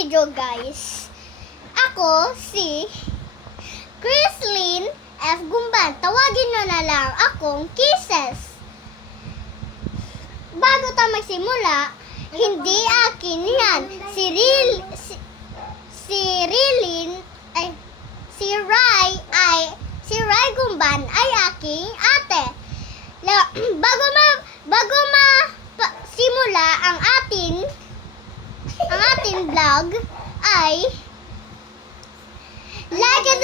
video guys. Ako si Chrislyn F. Gumban. Tawagin nyo na lang akong Kisses. Bago tayo magsimula, hindi akin yan. Si Rai Gumban ay aking ate. Bago simula ang ating vlog ay like and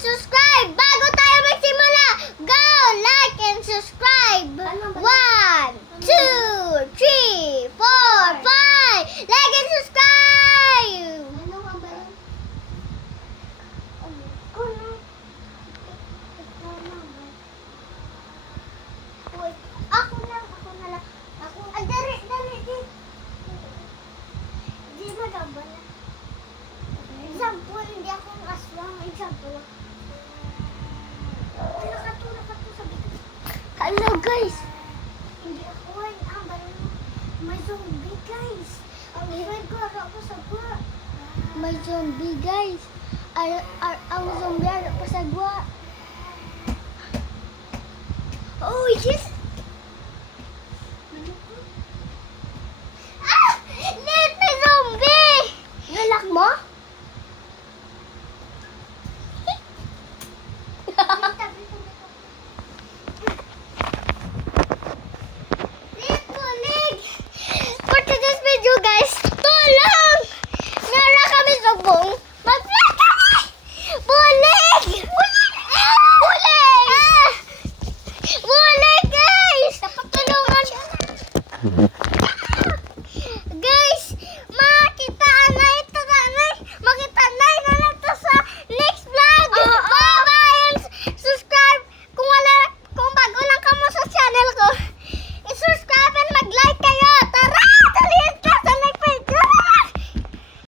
subscribe bago tayo magsimula. Go! Like and subscribe. 1, 2, 3, 4, 5. Like and subscribe. Ako na lang. Dali. Di magabal. Example, hindi ako ang aswang. Example. Nakatu sabi ko. Hello guys. Hindi ako ay may zombie guys. Ang friend ko ako sa gwa. May zombie guys. Ang zombie ako sa gwa. Oh yes.